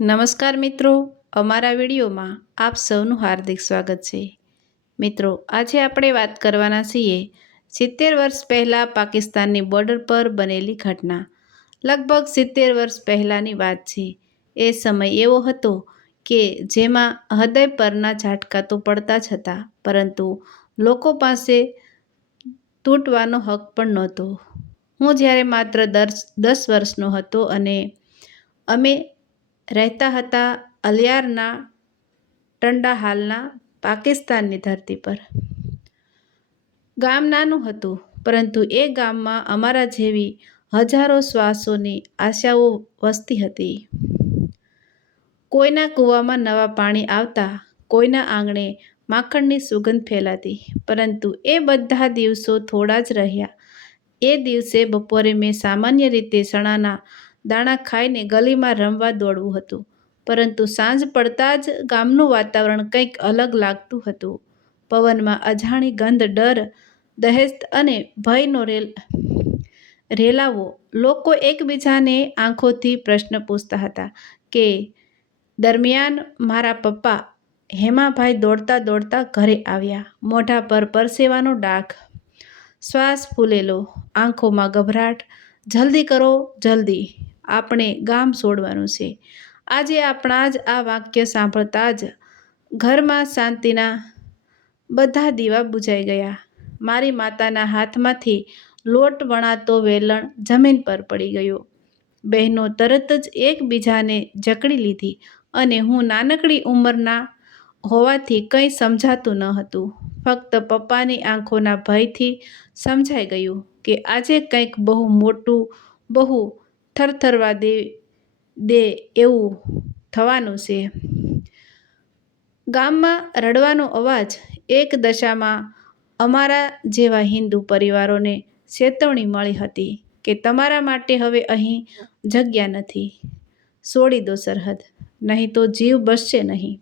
નમસ્કાર મિત્રો, અમારા વિડીયોમાં આપ સૌનું હાર્દિક સ્વાગત છે। મિત્રો, આજે આપણે વાત કરવાના છીએ 70 વર્ષ પહેલાં પાકિસ્તાનની બોર્ડર પર બનેલી ઘટના। લગભગ 70 વર્ષ પહેલાંની વાત છે। એ સમય એવો હતો કે જેમાં હૃદય પરના ઝાટકા તો પડતા જ હતા, પરંતુ લોકો પાસે તૂટવાનો હક પણ નહોતો। હું જ્યારે માત્ર 10 વર્ષનો હતો અને અમે રહેતા હતા અલિયારના ટંડા હાલના પાકિસ્તાનની ધરતી પર। ગામ નાનું હતું, પરંતુ એ ગામમાં અમારા જેવી હજારો શ્વાસોની આશાઓ વસતી હતી। કોઈના કૂવામાં નવા પાણી આવતા, કોઈના આંગણે માખણની સુગંધ ફેલાતી, પરંતુ એ બધા દિવસો થોડા જ રહ્યા। એ દિવસે બપોરે મેં સામાન્ય રીતે ચણાના દાણા ખાઈને ગલીમાં રમવા દોડવું હતું, પરંતુ સાંજ પડતાં જ ગામનું વાતાવરણ કંઈક અલગ લાગતું હતું। પવનમાં અજાણી ગંધ, ડર, દહેશત અને ભયનો રેલાવો। લોકો એકબીજાને આંખોથી પ્રશ્ન પૂછતા હતા કે દરમિયાન મારા પપ્પા હેમાભાઈ દોડતા દોડતા ઘરે આવ્યા, મોઢા પર પરસેવાનો ડાઘ, શ્વાસ ફૂલેલો, આંખોમાં ગભરાટ। જલ્દી કરો, જલ્દી, આપણે ગામ છોડવાનું છે। આજે આપણા જ આ વાક્ય સાંભળતા જ ઘરમાં શાંતિના બધા દીવા બુઝાઈ ગયા। મારી માતાના હાથમાંથી લોટ વણાતો વેલણ જમીન પર પડી ગયો। બહેનો તરત જ એકબીજાને જકડી લીધી અને હું નાનકડી ઉંમરના હોવાથી કંઈ સમજાતું ન હતું। ફક્ત પપ્પાની આંખોના ભયથી સમજાઈ ગયું કે આજે કંઈક બહુ મોટું, બહુ થરથરવા દે એવું થવાનું છે। ગામમાં રડવાનો અવાજ એક દશામાં અમારા જેવા હિન્દુ પરિવારોને ચેતવણી મળી હતી કે તમારા માટે હવે અહીં જગ્યા નથી, છોડી દો સરહદ, નહીં તો જીવ બચશે નહીં।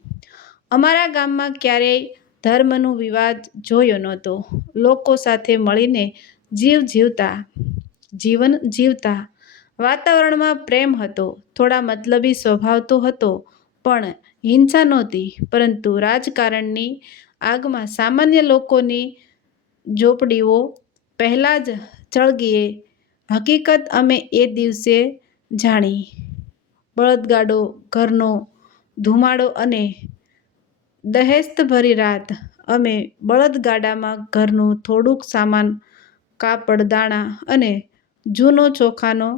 અમારા ગામમાં ક્યારેય ધર્મનો વિવાદ જોયો નહોતો। લોકો સાથે મળીને જીવન જીવતા। વાતાવરણમાં પ્રેમ હતો, થોડા મતલબી સ્વભાવ તો હતો, પણ હિંસા નહોતી। પરંતુ રાજકારણની આગમાં સામાન્ય લોકોની ઝૂંપડીઓ પહેલાં જ સળગી। એ હકીકત અમે એ દિવસે જાણી। બળદગાડો, ઘરનો ધુમાડો અને દહેશતભરી રાત। અમે બળદગાડામાં ઘરનું થોડુંક સામાન, કાપડ, દાણા અને જૂનો ચોખાનો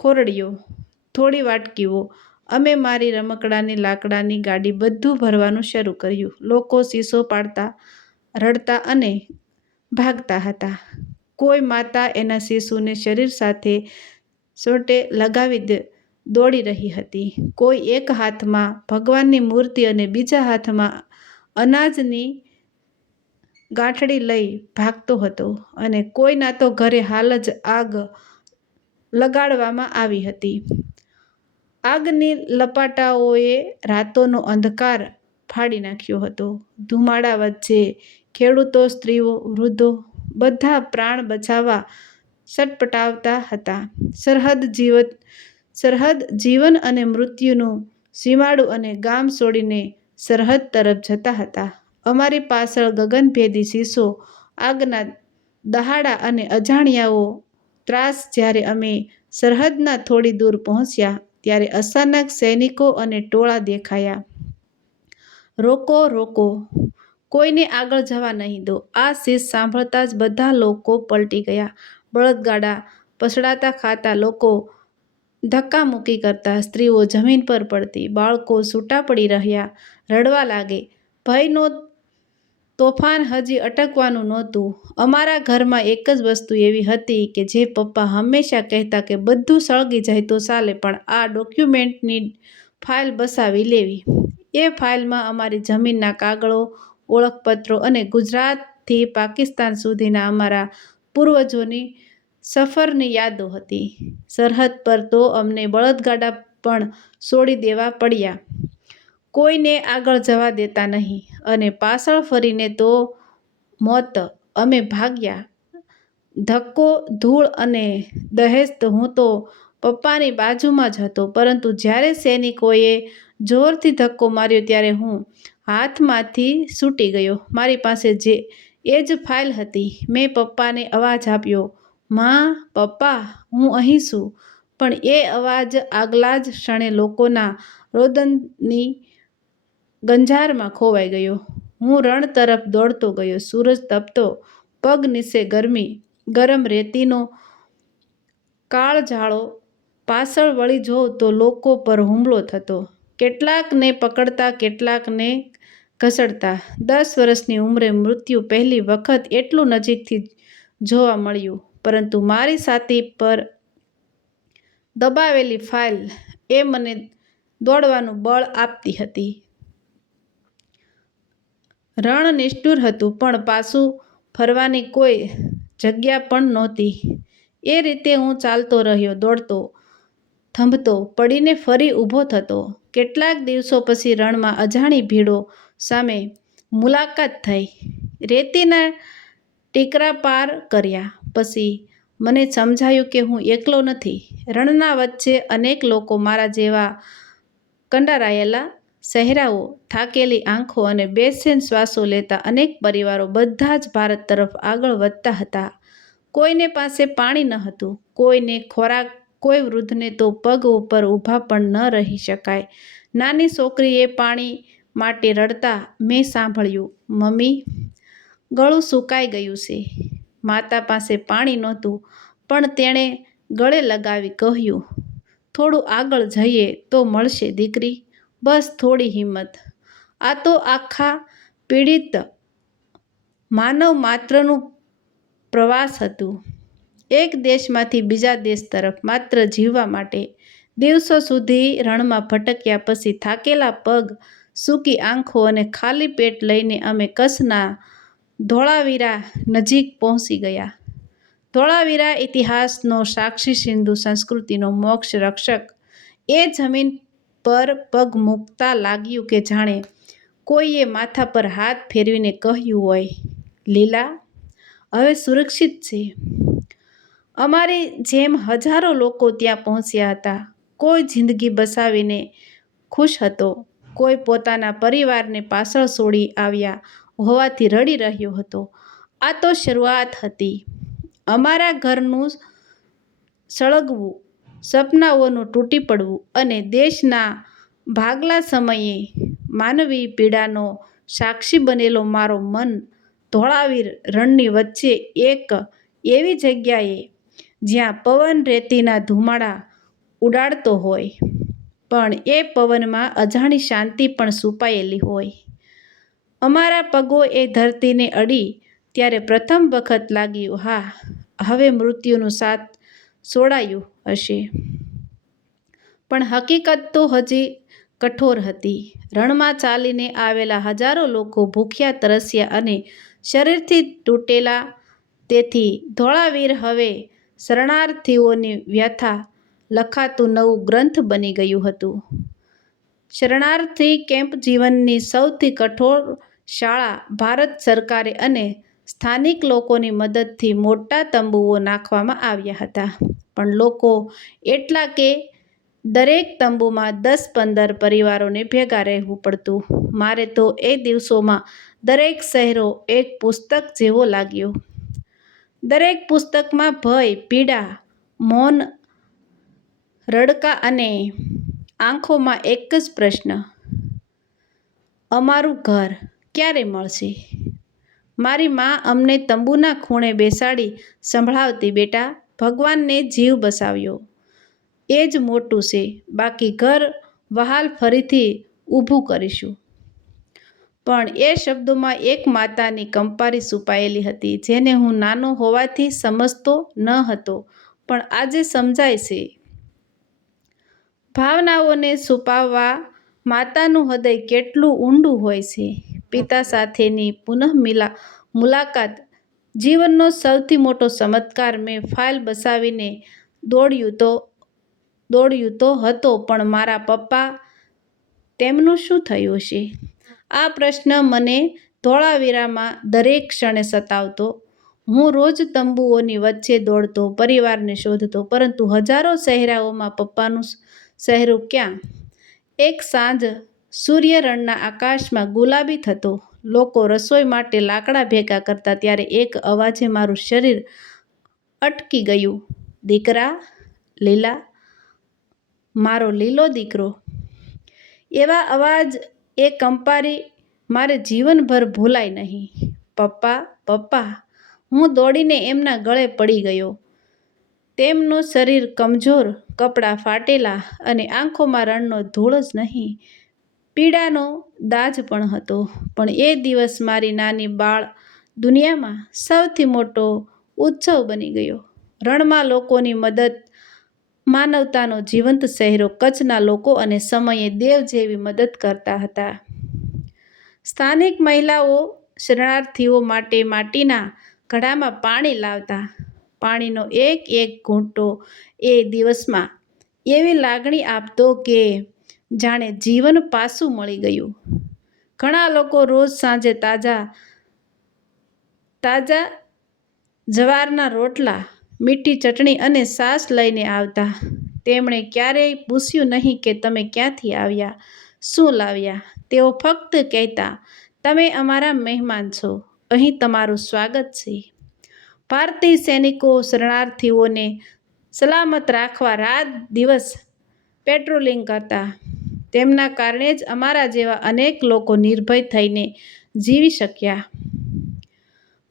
ખોરડીયો, થોડી વાટકીઓ। અમે મારી રમકડાની લાકડાની ગાડી બધું ભરવાનું શરૂ કર્યું। લોકો ચીસો પાડતા, રડતા અને ભાગતા હતા। કોઈ માતા એના શિશુને શરીર સાથે સોંટે લગાવી દોડી રહી હતી। કોઈ એક હાથમાં ભગવાનની મૂર્તિ અને બીજા હાથમાં અનાજની ગાંઠડી લઈ ભાગતો હતો, અને કોઈના તો ઘરે હાલ જ આગ લગાડવામાં આવી હતી। આગની લપાટાઓએ રાતોનો અંધકાર ફાડી નાખ્યો હતો। ધુમાડા વચ્ચે ખેડૂતો, સ્ત્રીઓ, વૃદ્ધો બધા પ્રાણ બચાવવા છટપટાવતા હતા। સરહદ જીવન અને મૃત્યુનું સીમાડું અને ગામ છોડીને સરહદ તરફ જતા હતા। અમારી પાછળ ગગનભેદી ચીસો, આગના દહાડા અને અજાણ્યાઓનો ત્રાસ। જ્યારે અમે સરહદના થોડી દૂર પહોંચ્યા, ત્યારે અચાનક સૈનિકો અને ટોળા દેખાયા। રોકો, રોકો, કોઈને આગળ જવા નહીં દો। આ ચીસ સાંભળતા જ બધા લોકો પલટી ગયા। બળદગાડા પછડાતા ખાતા, લોકો ધક્કામુક્કી કરતા, સ્ત્રીઓ જમીન પર પડતી, બાળકો છૂટા પડી રહ્યા, રડવા લાગે। ભયનું તોફાન હજી અટકવાનું નહોતું। અમારા ઘરમાં એક જ વસ્તુ એવી હતી કે જે પપ્પા હંમેશા કહેતા કે બધું સળગી જાય તો ચાલે, પણ આ ડોક્યુમેન્ટની ફાઇલ બચાવી લેવી। એ ફાઇલમાં અમારી જમીનના કાગળો, ઓળખપત્રો અને ગુજરાતથી પાકિસ્તાન સુધીના અમારા પૂર્વજોની સફરની યાદો હતી। સરહદ પર તો અમને બળદગાડા પણ છોડી દેવા પડ્યા, કોઈને આગળ જવા દેતા નહીં, અને પાછળ ફરીને તો મોત। અમે ભાગ્યા। ધક્કો, ધૂળ અને દહેશત। હું તો પપ્પાની બાજુમાં જ હતો, પરંતુ જ્યારે સૈનિકોએ જોરથી ધક્કો માર્યો ત્યારે હું હાથમાંથી છૂટી ગયો. મારી પાસે એ જ ફાઇલ હતી. મેં પપ્પાને અવાજ આપ્યો, "માં, પપ્પા, હું અહીં છું." પણ એ અવાજ આગલા જ ક્ષણે લોકોના રોદનની ગંજારમાં ખોવાઈ ગયો. હું રણ તરફ દોડતો ગયો. સૂરજ તપતો, પગ નીચે ગરમ રેતીનો કાળઝાળો. પાછળ વળી જોઉં તો લોકો પર હુમલો થતો. કેટલાકને પકડતા, કેટલાકને ઘસડતા. 10 વર્ષની ઉંમરે મૃત્યુ પહેલી વખત એટલું નજીકથી જોવા મળ્યું. પરંતુ મારી છાતી પર દબાવેલી ફાઇલ એ મને દોડવાનું બળ આપતી હતી. રણ નિષ્ઠુર હતું, પણ પાછું ફરવાની કોઈ જગ્યા પણ નહોતી. એ રીતે હું ચાલતો રહ્યો, દોડતો, થંભતો, પડીને ફરી ઊભો થતો. કેટલાક દિવસો પછી રણમાં અજાણી ભીડો સામે મુલાકાત થઈ. રેતીના ટીકરા પાર કર્યા પછી મને સમજાયું કે હું એકલો નથી. રણના વચ્ચે અનેક લોકો મારા જેવા કંડારાયેલા ચહેરાઓ, થાકેલી આંખો અને બેચેન શ્વાસો લેતા અનેક પરિવારો, બધા જ ભારત તરફ આગળ વધતા હતા. કોઈને પાસે પાણી ન હતું, કોઈને ખોરાક, કોઈ વૃદ્ધને તો પગ ઉપર ઊભા પણ ન રહી શકાય. નાની છોકરીએ પાણી માટે રડતા મેં સાંભળ્યું, "મમ્મી, ગળું સુકાઈ ગયું છે." માતા પાસે પાણી નહોતું, પણ તેણે ગળે લગાવી કહ્યું, "થોડું આગળ જઈએ તો મળશે દીકરી, બસ થોડી હિંમત." આ તો આખા પીડિત માનવ માત્રનું પ્રવાસ હતું. એક દેશમાંથી બીજા દેશ તરફ, માત્ર જીવવા માટે. દિવસો સુધી રણમાં ભટક્યા પછી થાકેલા પગ, સૂકી આંખો અને ખાલી પેટ લઈને અમે કચ્છના ધોળાવીરા નજીક પહોંચી ગયા. ધોળાવીરા ઇતિહાસનો સાક્ષી, સિંધુ સંસ્કૃતિનો મોક્ષ રક્ષક. એ જમીન પર પગ મૂકતાં લાગ્યું કે જાણે કોઈએ માથા પર હાથ ફેરવીને કહ્યું હોય, "લીલા, હવે સુરક્ષિત છે." અમારી જેમ હજારો લોકો ત્યાં પહોંચ્યા હતા. કોઈ જિંદગી બચાવીને ખુશ હતો, કોઈ પોતાના પરિવારને પાછળ છોડી આવ્યા હોવાથી રડી રહ્યો હતો. આ તો શરૂઆત હતી. અમારા ઘરનું સળગવું, સપનાઓનું તૂટી પડવું અને દેશના ભાગલા સમયે માનવી પીડાનો સાક્ષી બનેલો મારો મન ધોળાવીર રણની વચ્ચે એક એવી જગ્યાએ જ્યાં પવન રેતીના ધુમાડા ઉડાડતો હોય, પણ એ પવનમાં અજાણી શાંતિ પણ છુપાયેલી હોય. અમારા પગો એ ધરતીને અડી ત્યારે પ્રથમ વખત લાગ્યું, હા, હવે મૃત્યુનું સાથ છોડાયું હશે. પણ હકીકત તો હજી કઠોર હતી. રણમાં ચાલીને આવેલા હજારો લોકો ભૂખ્યા, તરસ્યા અને શરીરથી તૂટેલા. તેથી ધોળાવીર હવે શરણાર્થીઓની વ્યથા લખાતું નવું ગ્રંથ બની ગયું હતું. શરણાર્થી કેમ્પ જીવનની સૌથી કઠોર શાળા. ભારત સરકારે અને સ્થાનિક લોકોની મદદથી મોટા તંબુઓ નાખવામાં આવ્યા હતા. પણ લોકો એટલા કે દરેક તંબુમાં 10-15 પરિવારોને ભેગા રહેવું પડતું. મારે તો એ દિવસોમાં દરેક ચહેરો એક પુસ્તક જેવો લાગ્યો. દરેક પુસ્તકમાં ભય, પીડા, મૌન, રડકા અને આંખોમાં એક જ પ્રશ્ન, "અમારું ઘર ક્યારે મળશે?" મારી મા અમને તંબુના ખૂણે બેસાડી સંભળાવતી, "બેટા, ભગવાનને જીવ બચાવ્યો એ જ મોટું છે. બાકી ઘર વહાલ ફરીથી ઊભું કરીશું." પણ એ શબ્દોમાં એક માતાની કંપારી છુપાયેલી હતી, જેને હું નાનો હોવાથી સમજતો ન હતો, પણ આજે સમજાય છે. ભાવનાઓને છુપાવવા માતાનું હૃદય કેટલું ઊંડું હોય છે. પિતા સાથેની પુનઃમુલાકાત જીવનનો સૌથી મોટો ચમત્કાર. મેં ફાઇલ બચાવીને દોડ્યું તો હતો, પણ મારા પપ્પા, તેમનું શું થયું હશે? આ પ્રશ્ન મને ધોળાવીરામાં દરેક ક્ષણે સતાવતો. હું રોજ તંબુઓની વચ્ચે દોડતો, પરિવારને શોધતો, પરંતુ હજારો સહેરાઓમાં પપ્પાનું સહેરું ક્યાં? એક સાંજ સૂર્ય રણના આકાશમાં ગુલાબી થતો, લોકો રસોઈ માટે લાકડા ભેગા કરતા, ત્યારે એક અવાજે મારું શરીર અટકી ગયું. દીકરા, લીલા, મારો લીલો દીકરો. એવા અવાજ, એ કંપારી મારે જીવનભર ભૂલાય નહીં. પપ્પા, પપ્પા. હું દોડીને એમના ગળે પડી ગયો. તેમનું શરીર કમજોર, કપડાં ફાટેલા અને આંખોમાં રણનો ધૂળ જ નહીં, પીડાનો દાજ પણ હતો. પણ એ દિવસ મારી નાની બાળ દુનિયામાં સૌથી મોટો ઉત્સવ બની ગયો. રણમાં લોકોની મદદ, માનવતાનો જીવંત ચહેરો. કચ્છના લોકો અને સમયે દેવ જેવી મદદ કરતા હતા. સ્થાનિક મહિલાઓ શરણાર્થીઓ માટે માટીના ઘડામાં પાણી લાવતા. પાણીનો એક એક ઘૂંટો એ દિવસમાં એવી લાગણી આપતો કે જાણે જીવન પાછું મળી ગયું. ઘણા લોકો રોજ સાંજે તાજા જવારના રોટલા, મીઠી ચટણી અને છાશ લઈને આવતા. તેમણે ક્યારેય પૂછ્યું નહીં કે તમે ક્યાંથી આવ્યા, શું લાવ્યા. તેઓ ફક્ત કહેતા, તમે અમારા મહેમાન છો, અહીં તમારું સ્વાગત છે. ભારતીય સૈનિકો શરણાર્થીઓને સલામત રાખવા રાત દિવસ પેટ્રોલિંગ કરતા. તેમના કારણે જ અમારા જેવા અનેક લોકો નિર્ભય થઈને જીવી શક્યા.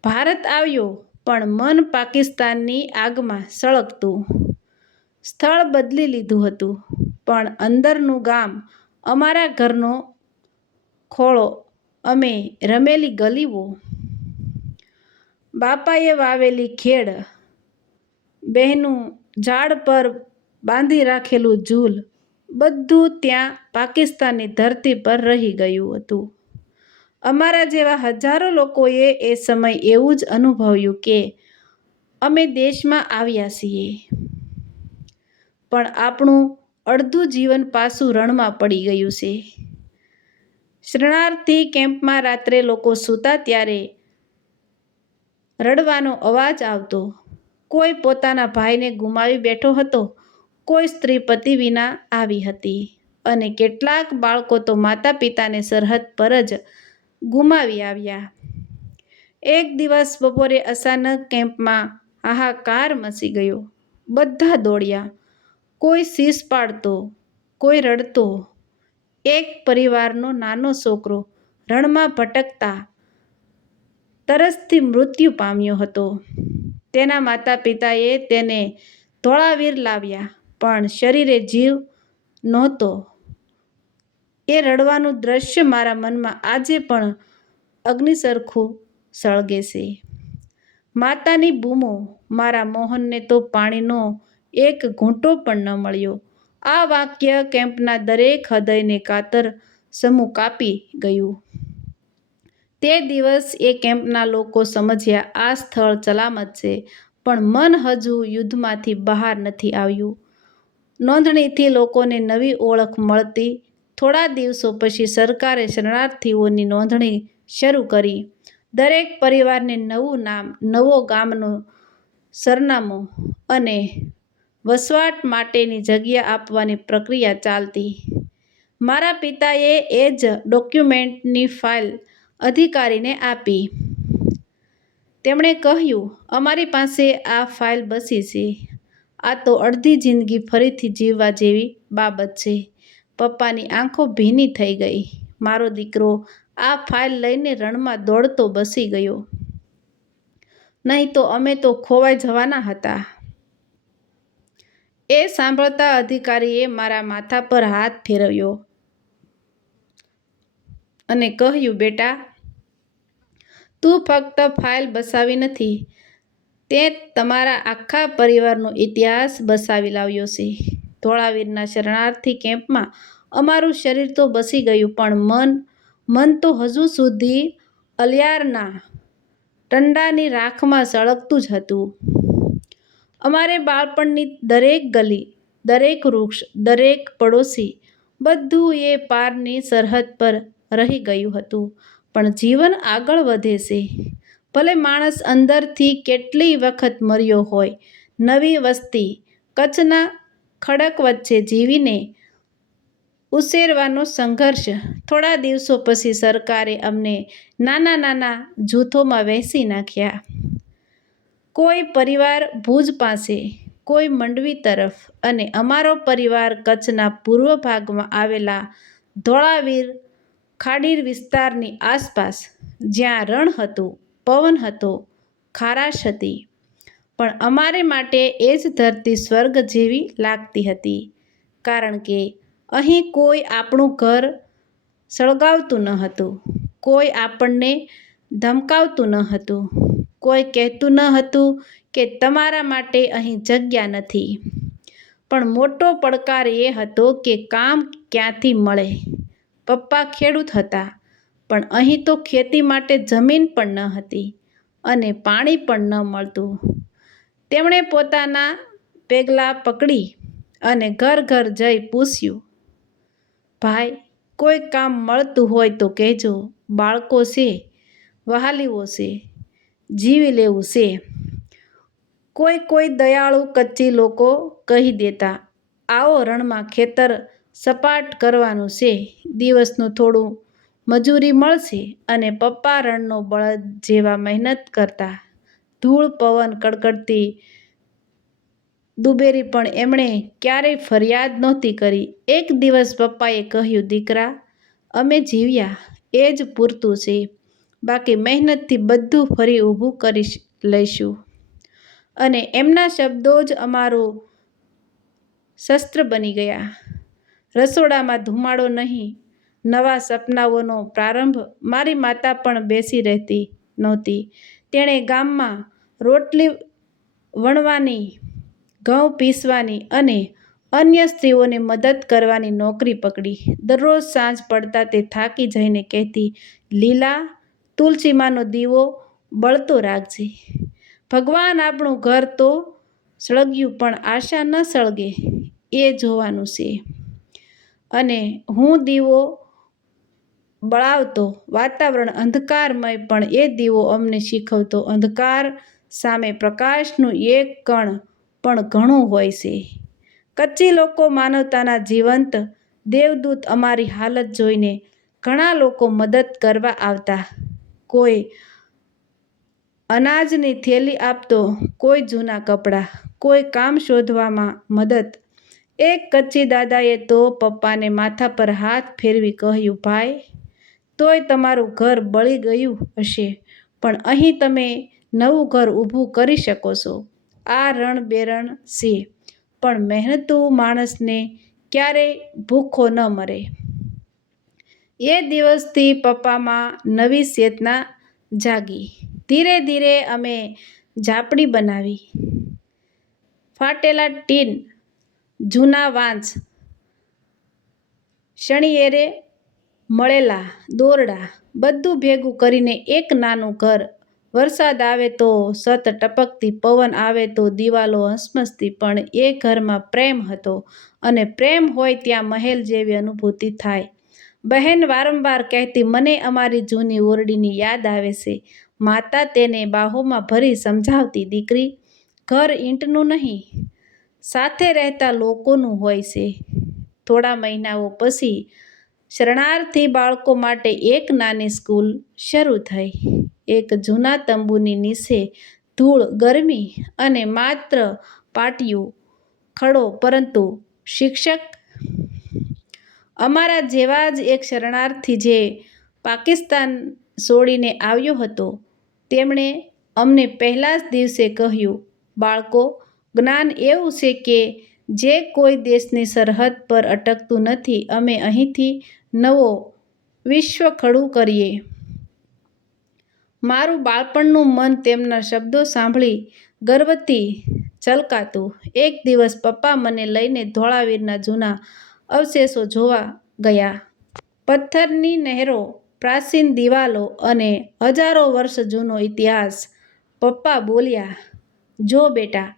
ભારત આવ્યો, પણ મન પાકિસ્તાનની આગમાં સળગતું. સ્થળ બદલી લીધું હતું, પણ અંદરનું ગામ, અમારા ઘરનો ખોળો, અમે રમેલી ગલીઓ, બાપાએ વાવેલી ખેડ, બહેનું ઝાડ પર બાંધી રાખેલું ઝૂલ, બધું ત્યાં પાકિસ્તાનની ધરતી પર રહી ગયું હતું. અમારા જેવા હજારો લોકોએ એ સમય એવું જ અનુભવ્યું કે અમે દેશમાં આવ્યા છીએ, પણ આપણું અડધું જીવન પાછું રણમાં પડી ગયું છે. શરણાર્થી કેમ્પમાં રાત્રે લોકો સૂતા ત્યારે રડવાનો અવાજ આવતો. કોઈ પોતાના ભાઈને ગુમાવી બેઠો હતો, કોઈ સ્ત્રી પતિ વિના આવી હતી, અને કેટલાક બાળકો તો માતા પિતાને સરહદ પર જ ગુમાવી આવ્યા. એક દિવસ બપોરે અચાનક કેમ્પમાં હાહાકાર મચી ગયો. બધા દોડ્યા, કોઈ ચીસ પાડતો, કોઈ રડતો. એક પરિવારનો નાનો છોકરો રણમાં ભટકતા તરસથી મૃત્યુ પામ્યો હતો. તેના માતા પિતાએ તેને ધોળાવીર લાવ્યા, પણ શરીરે જીવ નહોતો. એ રડવાનું દ્રશ્ય મારા મનમાં આજે પણ અગ્નિ સરખું સળગે છે. માતાની બૂમો, મારા મોહનને તો પાણીનો એક ઘૂંટો પણ ન મળ્યો. આ વાક્ય કેમ્પના દરેક હૃદયને કાતર સમું કાપી ગયું. તે દિવસ એ કેમ્પના લોકો સમજ્યા, આ સ્થળ સલામત છે, પણ મન હજુ યુદ્ધમાંથી બહાર નથી આવ્યું. નોંધણીથી લોકોને નવી ઓળખ મળતી. થોડા દિવસો પછી સરકારે શરણાર્થીઓની નોંધણી શરૂ કરી. દરેક પરિવારને નવું નામ, નવો ગામનું સરનામું અને વસવાટ માટેની જગ્યા આપવાની પ્રક્રિયા ચાલતી. મારા પિતાએ એ જ ડોક્યુમેન્ટની ફાઇલ અધિકારીને આપી. તેમણે કહ્યું, અમારી પાસે આ ફાઇલ બચી છે. આ તો અડધી જિંદગી ફરીથી જીવવા જેવી બાબત છે. પપ્પાની આંખો ભીની થઈ ગઈ. મારો દીકરો આ ફાઇલ લઈને રણમાં દોડતો બચી ગયો, નહીં તો અમે તો ખોવાઈ જવાના હતા. એ સાંભળતા અધિકારીએ મારા માથા પર હાથ ફેરવ્યો અને કહ્યું, બેટા, તું ફક્ત ફાઇલ બચાવી નથી, તે તમારા આખા પરિવારનો ઇતિહાસ બચાવી લાવ્યો છે. ધોળાવીરના શરણાર્થી કેમ્પમાં અમારું શરીર તો બચી ગયું, પણ મન તો હજુ સુધી અલિયારના ટંડાની રાખમાં સળગતું જ હતું. અમારે બાળપણની દરેક ગલી, દરેક વૃક્ષ, દરેક પડોશી, બધું એ પારની સરહદ પર રહી ગયું હતું. પણ જીવન આગળ વધે છે. ભલે માણસ અંદરથી કેટલી વખત મર્યો હોય. નવી વસ્તી કચ્છના ખડક વચ્ચે જીવીને ઉછેરવાનો સંઘર્ષ. થોડા દિવસો પછી સરકારે અમને નાના નાના જૂથોમાં વહેંચી નાખ્યા. કોઈ પરિવાર ભુજ પાસે, કોઈ મંડવી તરફ, અને અમારો પરિવાર કચ્છના પૂર્વ ભાગમાં આવેલા ધોળાવીર ખાડી વિસ્તારની આસપાસ, જ્યાં રણ હતું, પવન હતો, ખારાશ હતી. પણ અમારે માટે એ જ ધરતી સ્વર્ગ જેવી લાગતી હતી, કારણ કે અહીં કોઈ આપણું ઘર સળગાવતું ન હતું, કોઈ આપણને ધમકાવતું ન હતું, કોઈ કહેતું ન હતું કે તમારા માટે અહીં જગ્યા નથી. પણ મોટો પડકાર એ હતો કે કામ ક્યાંથી મળે. પપ્પા ખેડૂત હતા, પણ અહીં તો ખેતી માટે જમીન પણ ન હતી અને પાણી પણ ન મળતું. તેમણે પોતાના પેગલા પકડી અને ઘર ઘર જઈ પૂછ્યું, ભાઈ, કોઈ કામ મળતું હોય તો કહેજો. બાળકો છે, વહાલીઓ છે, જીવી લેવું છે. કોઈ દયાળુ કચ્છી લોકો કહી દેતા, આવો રણમાં ખેતર સપાટ કરવાનું છે, દિવસનું થોડું મજૂરી મળશે. અને પપ્પા રણનો બળદ જેવા મહેનત કરતા. ધૂળ, પવન, કડકડતી દુબેરી, પણ એમણે ક્યારેય ફરિયાદ નહોતી કરી. એક દિવસ પપ્પાએ કહ્યું, દીકરા, અમે જીવ્યા એ જ પૂરતું છે, બાકી મહેનતથી બધું ફરી ઊભું કરી લઈશું. અને એમના શબ્દો જ અમારું શસ્ત્ર બની ગયા. રસોડામાં ધુમાડો નહીં, નવા સપનાઓનો પ્રારંભ. મારી માતા પણ બેસી રહેતી નહોતી. તેણે ગામમાં રોટલી વણવાની, ઘઉં પીસવાની અને અન્ય સ્ત્રીઓને મદદ કરવાની નોકરી પકડી. દરરોજ સાંજ પડતા તે થાકી જઈને કહેતી, લીલા, તુલસીમાંનો દીવો બળતો રાખજે. ભગવાન, આપણું ઘર તો સળગ્યું, પણ આશા ન સળગે એ જોવાનું છે. અને હું દીવો બળાવતો. વાતાવરણ અંધકારમય, પણ એ દીવો અમને શીખવતો, અંધકાર સામે પ્રકાશનું એક કણ પણ ઘણું હોય છે. કચ્છી લોકો માનવતાના જીવંત દેવદૂત. અમારી હાલત જોઈને ઘણા લોકો મદદ કરવા આવતા. કોઈ અનાજની થેલી આપતો, કોઈ જૂના કપડાં, કોઈ કામ શોધવામાં મદદ. એક કચ્છી દાદાએ તો પપ્પાને માથા પર હાથ ફેરવી કહ્યું, ભાઈ, તોય તમારું ઘર બળી ગયું હશે, પણ અહીં તમે નવું ઘર ઊભું કરી શકો છો. આ રણ બેરણ છે, પણ મહેનતુ માણસને ક્યારેય ભૂખો ન મરે. એ દિવસથી પપ્પામાં નવી ચેતના જાગી. ધીરે ધીરે અમે ઝાંપડી બનાવી. ફાટેલા ટીન, જૂના વાંસ, શણિયેરે મળેલા દોરડા, બધું ભેગું કરીને એક નાનું ઘર. વરસાદ આવે તો છત ટપકતી, પવન આવે તો દિવાલો હસમસતી, પણ એ ઘરમાં પ્રેમ હતો. અને પ્રેમ હોય ત્યાં મહેલ જેવી અનુભૂતિ થાય. બહેન વારંવાર કહેતી, મને અમારી જૂની ઓરડીની યાદ આવે છે. માતા તેને બાહોમાં ભરી સમજાવતી, દીકરી, ઘર ઈંટનું નહીં, સાથે રહેતા લોકોનું હોય છે. થોડા મહિનાઓ પછી શરણાર્થી બાળકો માટે એક નાની સ્કૂલ શરૂ થઈ. એક જૂના તંબુની નીચે ધૂળ, ગરમી અને માત્ર પાટિયું, ખડો, પરંતુ શિક્ષક અમારા જેવા જ એક શરણાર્થી જે પાકિસ્તાન છોડીને આવ્યો હતો. તેમણે અમને પહેલા જ દિવસે કહ્યું, બાળકો, જ્ઞાન એવું છે કે જે કોઈ દેશની સરહદ પર અટકતું નથી. અમે અહીંથી નવો વિશ્વ ખડું કરીએ. મારું બાળપણનું મન તેમના શબ્દો સાંભળી ગર્વથી છલકાતું. એક દિવસ પપ્પા મને લઈને ધોળાવીરના જૂના અવશેષો જોવા ગયા. પથ્થરની નહેરો, પ્રાચીન દિવાલો અને હજારો વર્ષ જૂનો ઇતિહાસ. પપ્પા બોલ્યા, જો બેટા,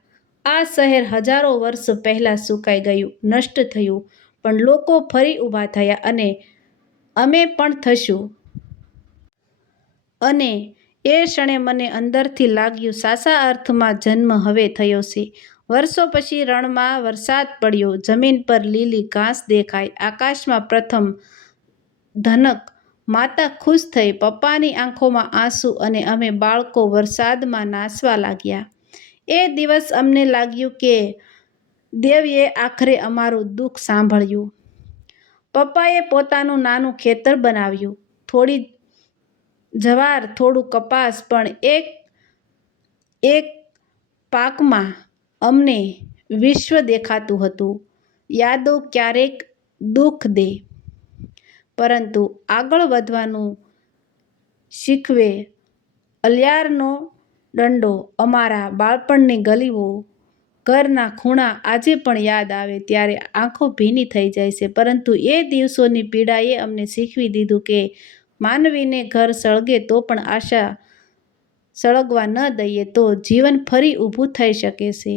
આ શહેર હજારો વર્ષ પહેલાં સુકાઈ ગયું, નષ્ટ થયું, પણ લોકો ફરી ઊભા થયા, અને અમે પણ થશું. અને એ ક્ષણે મને અંદરથી લાગ્યું સાચા અર્થમાં જન્મ હવે થયો છે. વર્ષો પછી રણમાં વરસાદ પડ્યો, જમીન પર લીલી ઘાસ દેખાઈ, આકાશમાં પ્રથમ ધનક. માતા ખુશ થઈ, પપ્પાની આંખોમાં આંસુ અને અમે બાળકો વરસાદમાં નાચવા લાગ્યા. એ દિવસ અમને લાગ્યું કે દેવીએ આખરે અમારું દુઃખ સાંભળ્યું. પપ્પાએ પોતાનું નાનું ખેતર બનાવ્યું, થોડી જવાર, થોડું કપાસ, પણ એક પાકમાં અમને વિશ્વ દેખાતું હતું. યાદો ક્યારેક દુઃખ દે, પરંતુ આગળ વધવાનું શીખવે. અલિયારનો દંડો, અમારા બાળપણની ગલીઓ, ઘરના ખૂણા આજે પણ યાદ આવે ત્યારે આંખો ભીની થઈ જાય છે. પરંતુ એ દિવસોની પીડાએ અમને શીખવી દીધું કે માનવીને ઘર સળગે તો પણ આશા સળગવા ન દઈએ તો જીવન ફરી ઊભું થઈ શકે છે.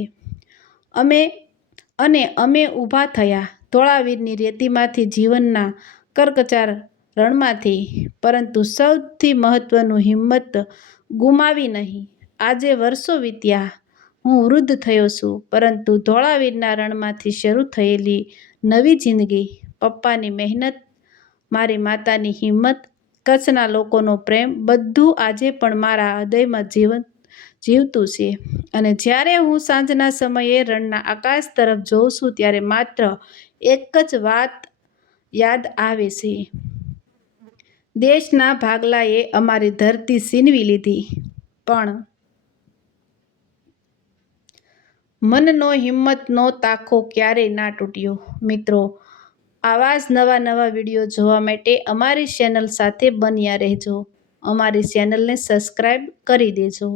અમે ઊભા થયા ધોળાવીરની રેતીમાંથી, જીવનના કરકચાર રણમાંથી, પરંતુ સૌથી મહત્વનું, હિંમત ગુમાવી નહીં. આજે વર્ષો વીત્યા, હું વૃદ્ધ થયો છું, પરંતુ ધોળાવીરના રણમાંથી શરૂ થયેલી નવી જિંદગી, પપ્પાની મહેનત, મારી માતાની હિંમત, કચ્છના લોકોનો પ્રેમ, બધું આજે પણ મારા હૃદયમાં જીવતું છે. અને જ્યારે હું સાંજના સમયે રણના આકાશ તરફ જોઉં છું ત્યારે માત્ર એક જ વાત યાદ આવે છે. દેશના ભાગલાએ અમારી ધરતી છીનવી લીધી, પણ મનનો હિંમતનો તાકો ક્યારેય ના તૂટ્યો. મિત્રો, આવા જ નવા વિડીયો જોવા માટે અમારી ચેનલ સાથે બન્યા રહેજો. અમારી ચેનલને સબસ્ક્રાઈબ કરી દેજો.